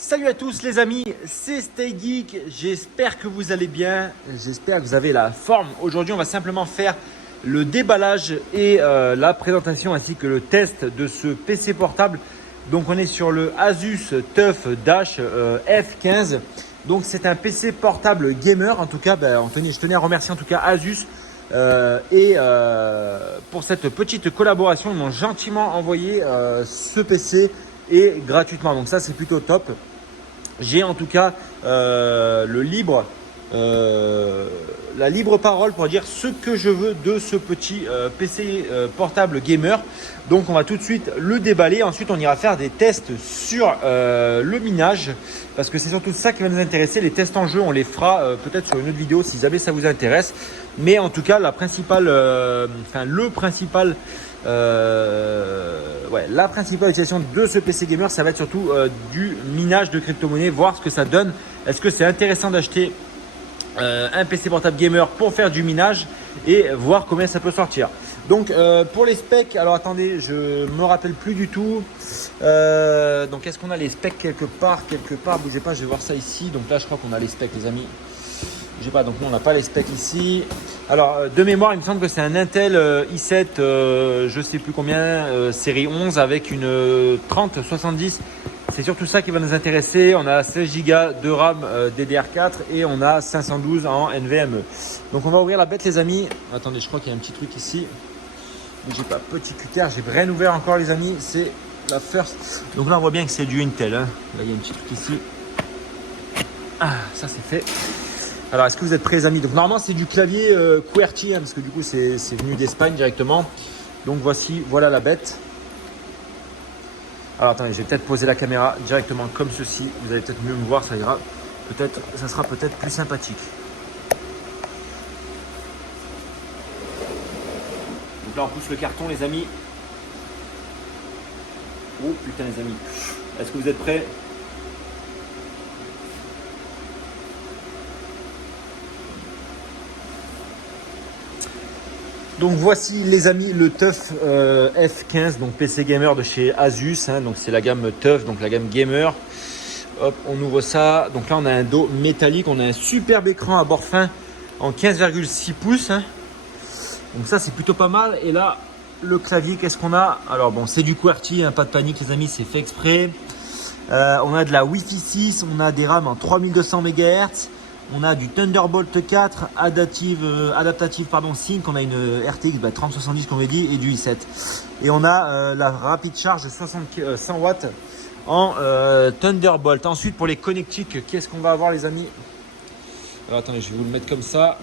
Salut à tous les amis, c'est Stay Geek, j'espère que vous allez bien, j'espère que vous avez la forme. Aujourd'hui on va simplement faire le déballage et la présentation ainsi que le test de ce PC portable. Donc on est sur le Asus TUF Dash F15. Donc c'est un PC portable gamer, en tout cas je tenais à remercier en tout cas Asus pour cette petite collaboration. Ils m'ont gentiment envoyé ce PC et gratuitement, donc ça c'est plutôt top. J'ai en tout cas la libre parole pour dire ce que je veux de ce petit PC portable gamer. Donc on va tout de suite le déballer. Ensuite on ira faire des tests sur le minage, parce que c'est surtout ça qui va nous intéresser. Les tests en jeu on les fera peut-être sur une autre vidéo si jamais ça vous intéresse. Mais en tout cas la principale utilisation de ce PC gamer, ça va être surtout du minage de crypto-monnaie, voir ce que ça donne. Est-ce que c'est intéressant d'acheter un PC portable gamer pour faire du minage et voir combien ça peut sortir. Donc pour les specs, alors attendez, je me rappelle plus du tout. Donc est-ce qu'on a les specs quelque part, bougez pas, je vais voir ça ici. Donc là je crois qu'on a les specs les amis. J'ai pas, donc nous on n'a pas les specs ici. Alors de mémoire il me semble que c'est un Intel i7 je sais plus combien, série 11 avec une 3070. C'est surtout ça qui va nous intéresser. On a 16 Go de RAM DDR4 et on a 512 en NVMe. Donc on va ouvrir la bête les amis. Attendez, je crois qu'il y a un petit truc ici. J'ai pas, petit cutter, j'ai rien ouvert encore les amis. C'est la first. Donc là on voit bien que c'est du Intel. Là il y a un petit truc ici. Ah, ça c'est fait. Alors est-ce que vous êtes prêts les amis? Donc normalement c'est du clavier QWERTY parce que du coup c'est venu d'Espagne directement. Donc voilà la bête. Alors attendez, je vais peut-être poser la caméra directement comme ceci. Vous allez peut-être mieux me voir, ça sera peut-être plus sympathique. Donc là on pousse le carton les amis. Oh putain les amis. Est-ce que vous êtes prêts? Donc voici les amis le TUF F15, donc PC gamer de chez Asus, donc c'est la gamme TUF, donc la gamme gamer. Hop, on ouvre ça. Donc là on a un dos métallique, on a un superbe écran à bord fin en 15,6 pouces. Donc ça c'est plutôt pas mal. Et là le clavier, qu'est-ce qu'on a? Alors bon, c'est du QWERTY, pas de panique les amis, c'est fait exprès. On a de la Wi-Fi 6, on a des RAM en 3200 MHz. On a du Thunderbolt 4 adaptative Sync, on a une RTX 3070 comme on l'a dit et du i7. Et on a la Rapid Charge 100 watts en Thunderbolt. Ensuite pour les connectiques, qu'est-ce qu'on va avoir les amis? Alors attendez, je vais vous le mettre comme ça.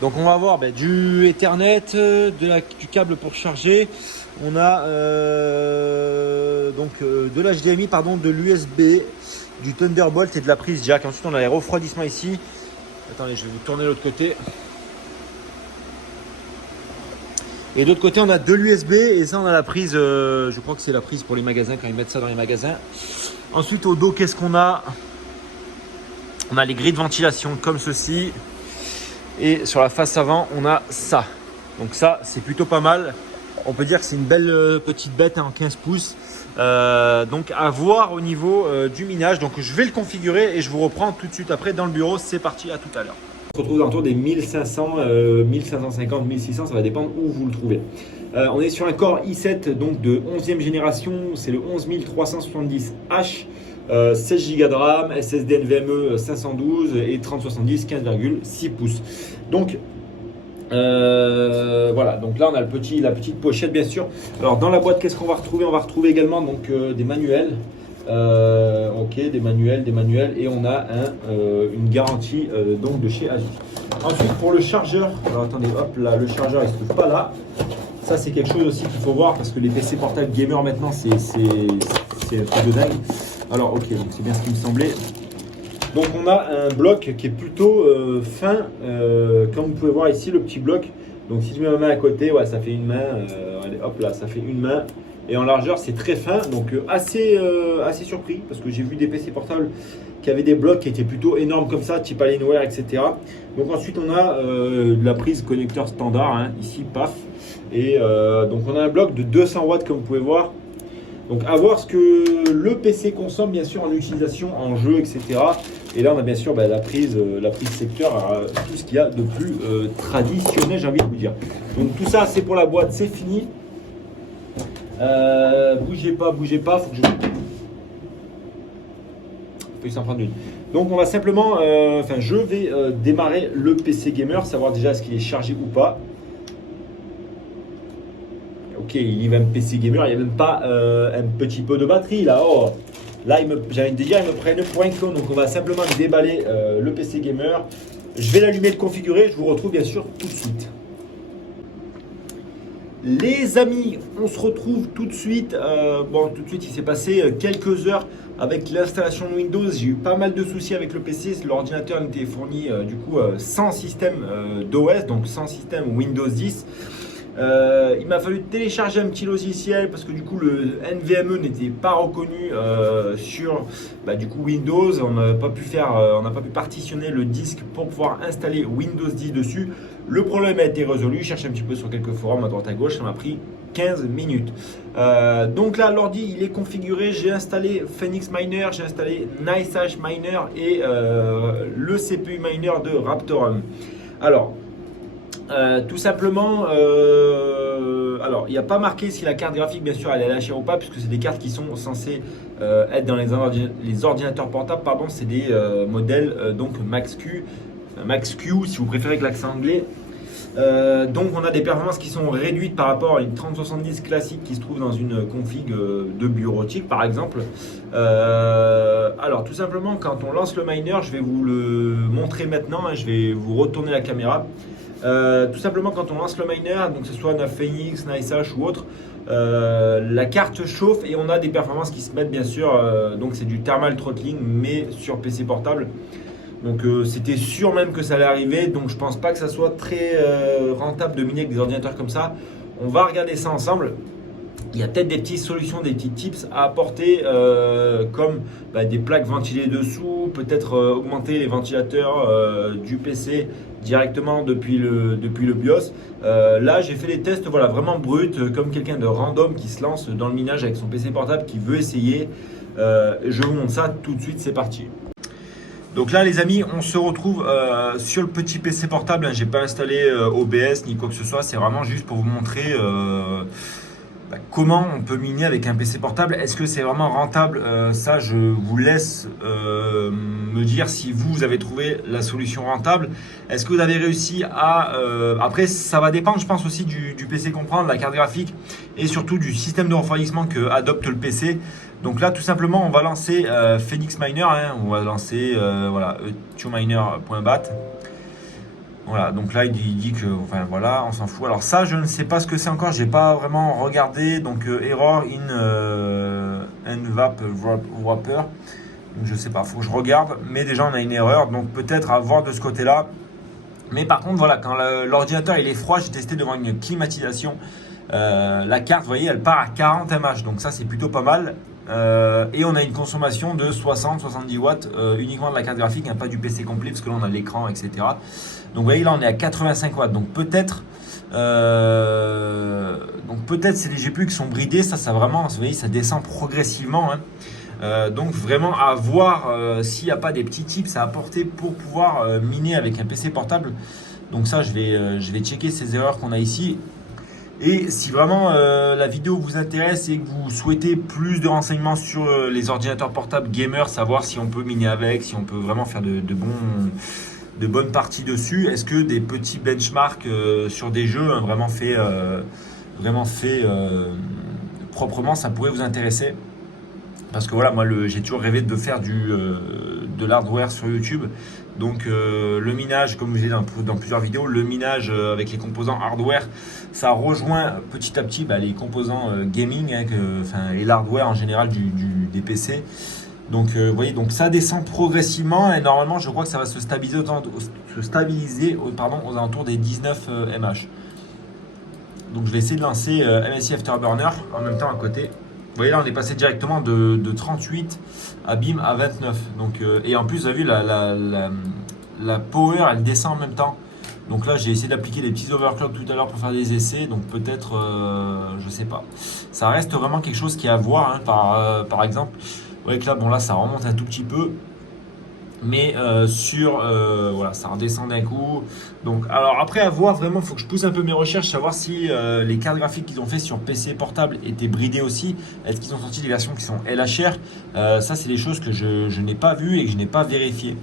Donc on va avoir du Ethernet, du câble pour charger. On a de l'HDMI, de l'USB, du Thunderbolt et de la prise jack. Ensuite on a les refroidissements ici. Attendez, je vais vous tourner l'autre côté. Et de l'autre côté on a de l'USB et ça on a la prise, je crois que c'est la prise pour les magasins quand ils mettent ça dans les magasins. Ensuite au dos qu'est-ce qu'on a? On a les grilles de ventilation comme ceci. Et sur la face avant on a ça. Donc ça c'est plutôt pas mal. On peut dire que c'est une belle petite bête en 15 pouces. Donc à voir au niveau du minage. Donc je vais le configurer et je vous reprends tout de suite après dans le bureau. C'est parti, à tout à l'heure. On se retrouve autour des 1500, 1550, 1600, ça va dépendre où vous le trouvez. On est sur un Core i7 donc de 11e génération, c'est le 11370H, 16 Go de RAM, SSD NVMe 512 et 3070 15,6 pouces. Donc voilà, donc là on a la petite pochette bien sûr. Alors dans la boîte qu'est-ce qu'on va retrouver? On va retrouver également donc des manuels. Des manuels et on a une garantie donc de chez Asus. Ensuite pour le chargeur, alors attendez, hop là, le chargeur il se trouve pas là. Ça c'est quelque chose aussi qu'il faut voir parce que les PC portables gamer maintenant c'est un truc de dingue. Alors ok, donc c'est bien ce qui me semblait. Donc on a un bloc qui est plutôt fin, comme vous pouvez voir ici le petit bloc. Donc si je mets ma main à côté, ouais, ça fait une main, allez, hop là, ça fait une main. Et en largeur c'est très fin, donc assez surpris parce que j'ai vu des PC portables qui avaient des blocs qui étaient plutôt énormes comme ça, type Alienware, etc. Donc ensuite on a de la prise connecteur standard, ici, paf. Et donc on a un bloc de 200 watts comme vous pouvez voir. Donc à voir ce que le PC consomme bien sûr en utilisation, en jeu, etc. Et là on a bien sûr la prise secteur, tout ce qu'il y a de plus traditionnel, j'ai envie de vous dire. Donc tout ça c'est pour la boîte, c'est fini. Bougez pas, faut que je s'en prendre une. Donc on va simplement, je vais démarrer le PC gamer, savoir déjà est-ce qu'il est chargé ou pas. Ok, il y va un PC gamer, il n'y a même pas un petit peu de batterie là. Oh, là, j'allais te dire, ils me prennent pour un clone. Donc, on va simplement déballer le PC gamer. Je vais l'allumer, le configurer. Je vous retrouve bien sûr tout de suite. Les amis, on se retrouve tout de suite. Tout de suite, il s'est passé quelques heures avec l'installation de Windows. J'ai eu pas mal de soucis avec le PC. L'ordinateur n'était fourni sans système d'OS, donc sans système Windows 10. Il m'a fallu télécharger un petit logiciel parce que du coup le NVMe n'était pas reconnu sur Windows. On n'a pas pu partitionner le disque pour pouvoir installer Windows 10 dessus. Le problème a été résolu. Je cherche un petit peu sur quelques forums à droite à gauche. Ça m'a pris 15 minutes. Donc là, l'ordi il est configuré. J'ai installé Phoenix Miner, j'ai installé NiceHash Miner et le CPU Miner de Raptorum. Alors, tout simplement, il n'y a pas marqué si la carte graphique, bien sûr, elle est lâchée ou pas, puisque c'est des cartes qui sont censées être dans les ordinateurs portables. Pardon, c'est des modèles donc Max-Q, si vous préférez que l'accent anglais. Donc, on a des performances qui sont réduites par rapport à une 3070 classique qui se trouve dans une config de bureautique, par exemple. Alors, tout simplement, quand on lance le miner, je vais vous le montrer maintenant. Je vais vous retourner la caméra. Tout simplement quand on lance le miner, donc que ce soit na Phoenix, NiceHash ou autre, la carte chauffe et on a des performances qui se mettent bien sûr, donc c'est du thermal throttling mais sur PC portable. Donc c'était sûr même que ça allait arriver, donc je pense pas que ça soit très rentable de miner avec des ordinateurs comme ça. On va regarder ça ensemble. Il y a peut-être des petites solutions, des petits tips à apporter comme des plaques ventilées dessous, peut-être augmenter les ventilateurs du PC directement depuis le BIOS. Là j'ai fait les tests vraiment bruts comme quelqu'un de random qui se lance dans le minage avec son PC portable qui veut essayer. Je vous montre ça tout de suite, c'est parti. Donc là les amis, on se retrouve sur le petit PC portable. J'ai pas installé OBS ni quoi que ce soit, c'est vraiment juste pour vous montrer comment on peut miner avec un PC portable. Est-ce que c'est vraiment rentable? Ça, je vous laisse me dire si vous avez trouvé la solution rentable. Est-ce que vous avez réussi à... Après, ça va dépendre, je pense aussi du PC qu'on prend, de la carte graphique et surtout du système de refroidissement que adopte le PC. Donc là, tout simplement, on va lancer Phoenix Miner. On va lancer e2miner.bat. Voilà, donc là il dit que, on s'en fout. Alors ça, je ne sais pas ce que c'est encore, j'ai pas vraiment regardé. Donc error in nvap wrapper. Donc je sais pas, faut que je regarde. Mais déjà on a une erreur, donc peut-être à voir de ce côté-là. Mais par contre, quand l'ordinateur il est froid, j'ai testé devant une climatisation. La carte, vous voyez, elle part à 40 mAh, donc ça c'est plutôt pas mal. Et on a une consommation de 60-70 watts uniquement de la carte graphique, pas du PC complet, parce que là on a l'écran, etc. Donc vous voyez, là on est à 85 watts. Donc peut-être c'est les GPU qui sont bridés. Ça vraiment, vous voyez, ça descend progressivement. Donc vraiment à voir s'il n'y a pas des petits tips à apporter pour pouvoir miner avec un PC portable. Donc ça, je vais checker ces erreurs qu'on a ici. Et si vraiment la vidéo vous intéresse et que vous souhaitez plus de renseignements sur les ordinateurs portables gamers, savoir si on peut miner avec, si on peut vraiment faire de bonnes parties dessus, est-ce que des petits benchmarks sur des jeux vraiment fait proprement, ça pourrait vous intéresser. Parce que voilà, moi j'ai toujours rêvé de faire de l'hardware sur YouTube. Donc le minage, comme je vous ai dit dans plusieurs vidéos, le minage avec les composants hardware, ça rejoint petit à petit les composants gaming et l'hardware en général des PC. Donc vous voyez, donc ça descend progressivement et normalement je crois que ça va se stabiliser aux alentours des 19 mAh. Donc je vais essayer de lancer MSI Afterburner en même temps à côté. Vous voyez là on est passé directement de 38 à 29. Donc, et en plus vous avez vu la power elle descend en même temps. Donc là, j'ai essayé d'appliquer des petits overclock tout à l'heure pour faire des essais. Donc peut-être, je sais pas. Ça reste vraiment quelque chose qui est à voir, hein, par exemple. Vous voyez que là, bon là, ça remonte un tout petit peu. Mais voilà, ça redescend d'un coup. Donc, alors après, à voir vraiment, il faut que je pousse un peu mes recherches, savoir si les cartes graphiques qu'ils ont fait sur PC portable étaient bridées aussi. Est-ce qu'ils ont sorti des versions qui sont LHR? Ça, c'est des choses que je n'ai pas vues et que je n'ai pas vérifiées.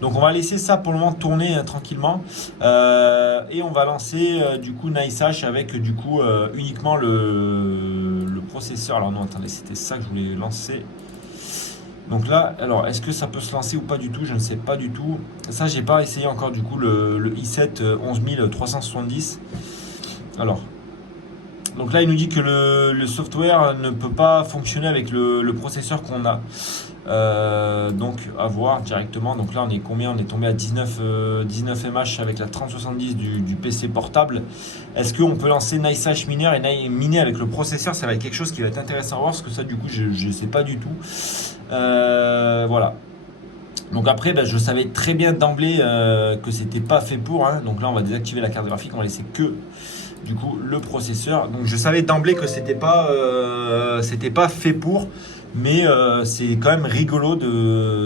Donc, on va laisser ça pour le moment tourner tranquillement. Et on va lancer du coup NiceHash avec du coup uniquement le processeur. Alors non, attendez, c'était ça que je voulais lancer. Donc là, alors est-ce que ça peut se lancer ou pas du tout? Je ne sais pas du tout. Ça, j'ai pas essayé encore du coup le i7 11370. Alors, donc là, il nous dit que le software ne peut pas fonctionner avec le processeur qu'on a. Donc à voir directement. Donc là, on est combien? On est tombé à 19 mH avec la 3070 du PC portable. Est-ce qu'on peut lancer NiceHash Miner et miner avec le processeur? Ça va être quelque chose qui va être intéressant à voir parce que ça, du coup, je ne sais pas du tout. Voilà. Donc après, je savais très bien d'emblée que c'était pas fait pour. Hein. Donc là, on va désactiver la carte graphique. On va laisser que du coup le processeur. Donc je savais d'emblée que c'était pas fait pour. Mais c'est quand même rigolo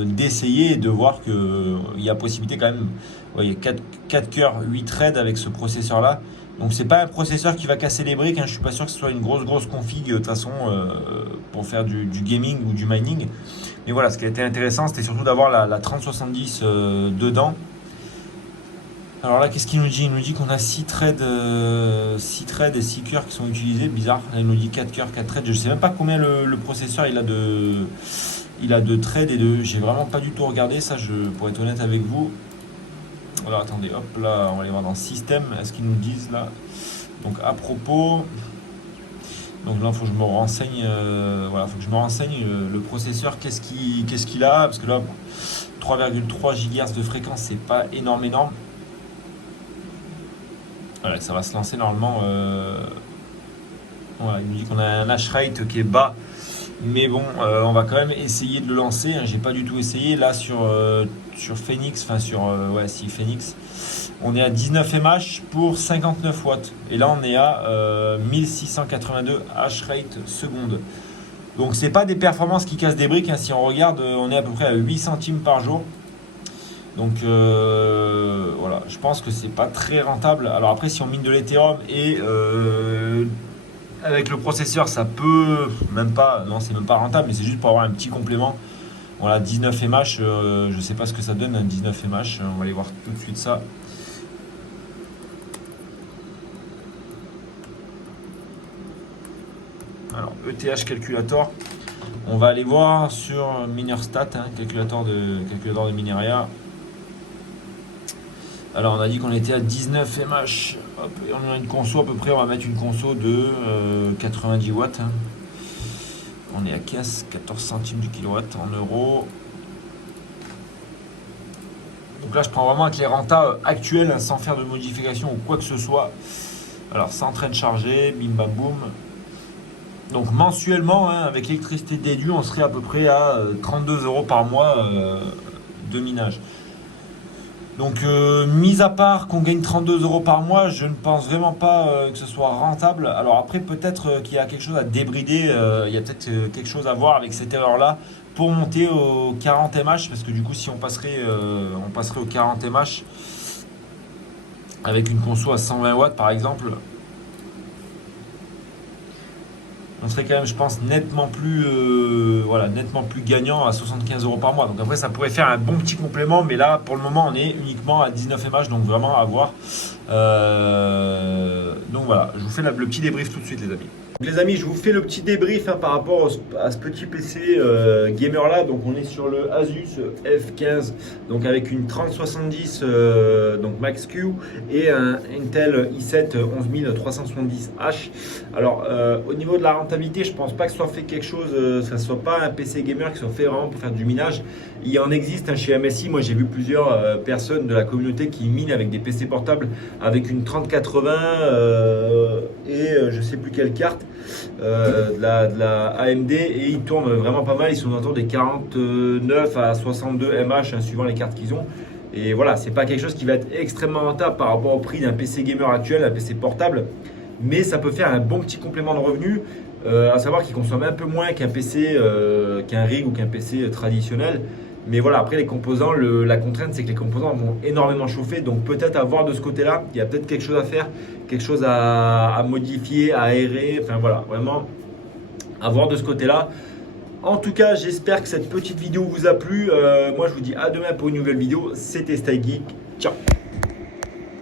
d'essayer et de voir qu'il y a possibilité quand même. Vous voyez, 4 cœurs, 8 threads avec ce processeur là. Donc c'est pas un processeur qui va casser les briques, hein. Je suis pas sûr que ce soit une grosse config de toute façon pour faire du gaming ou du mining. Mais voilà, ce qui a été intéressant, c'était surtout d'avoir la 3070 dedans. Alors là, qu'est-ce qu'il nous dit? Il nous dit qu'on a 6 threads et 6 cœurs qui sont utilisés. Bizarre. Là, il nous dit 4 cœurs, 4 threads. Je sais même pas combien le processeur il a de threads et de. J'ai vraiment pas du tout regardé ça, pour être honnête avec vous. Alors attendez, hop là, on va aller voir dans système. Est-ce qu'ils nous disent là? Donc à propos. Donc là, il faut que je me renseigne. Voilà, faut que je me renseigne. Le processeur, qu'est-ce qu'il a? Parce que là, 3,3 GHz de fréquence, c'est pas énorme. Voilà, ça va se lancer normalement. Voilà, il nous dit qu'on a un hash rate qui est bas. Mais bon, on va quand même essayer de le lancer. Hein. J'ai pas du tout essayé. Là, sur Phoenix, enfin Phoenix, on est à 19 mH pour 59 watts. Et là, on est à 1682 hash rate seconde. Donc, c'est pas des performances qui cassent des briques. Hein. Si on regarde, on est à peu près à 8 centimes par jour. Donc voilà, je pense que c'est pas très rentable. Alors après, si on mine de l'Ethereum et avec le processeur, ça peut même pas, non, c'est même pas rentable, mais c'est juste pour avoir un petit complément. Voilà, 19 mH, je sais pas ce que ça donne, un 19 mH. On va aller voir tout de suite ça. Alors, ETH Calculator. On va aller voir sur MinerStat, hein, calculateur de Mineria. Alors on a dit qu'on était à 19 mH. Hop, et on a une conso à peu près, on va mettre une conso de 90 watts. Hein. On est à 14 centimes du kilowatt en euros. Donc là je prends vraiment avec les rentas actuels, hein, sans faire de modification ou quoi que ce soit. Alors c'est en train de charger, bim bam boum. Donc mensuellement, hein, avec l'électricité déduite, on serait à peu près à 32 € par mois de minage. Donc, mis à part qu'on gagne 32 € par mois, je ne pense vraiment pas que ce soit rentable. Alors après, peut-être qu'il y a quelque chose à débrider, il y a peut-être quelque chose à voir avec cette erreur-là pour monter au 40 mH, parce que du coup, si on passerait au 40 mH avec une conso à 120 watts par exemple, on serait quand même, je pense, nettement plus gagnant à 75 € par mois. Donc après, ça pourrait faire un bon petit complément, mais là, pour le moment, on est uniquement à 19 mH, donc vraiment à voir. Donc voilà, je vous fais le petit débrief tout de suite, les amis. Les amis, je vous fais le petit débrief par rapport à ce petit PC gamer là. Donc on est sur le Asus F15, donc avec une 3070 donc Max Q et un Intel i7 11370H. Alors au niveau de la rentabilité, je pense pas que ce soit fait quelque chose, ça soit pas un PC gamer qui soit fait vraiment pour faire du minage. Il en existe hein, chez MSI. Moi j'ai vu plusieurs personnes de la communauté qui minent avec des PC portables avec une 3080 et je sais plus quelle carte. De la AMD et ils tournent vraiment pas mal, ils sont autour des 49 à 62 mH hein, suivant les cartes qu'ils ont Et voilà, c'est pas quelque chose qui va être extrêmement rentable par rapport au prix d'un PC gamer actuel, un PC portable, mais ça peut faire un bon petit complément de revenu, à savoir qu'il consomme un peu moins qu'un PC, qu'un rig ou qu'un PC traditionnel. Mais voilà, après les composants, la contrainte c'est que les composants vont énormément chauffer, donc peut-être à voir de ce côté-là, il y a peut-être quelque chose à faire, quelque chose à modifier, à aérer, enfin voilà, vraiment à voir de ce côté-là. En tout cas, j'espère que cette petite vidéo vous a plu. Moi, je vous dis à demain pour une nouvelle vidéo. C'était StyleGeek. Ciao.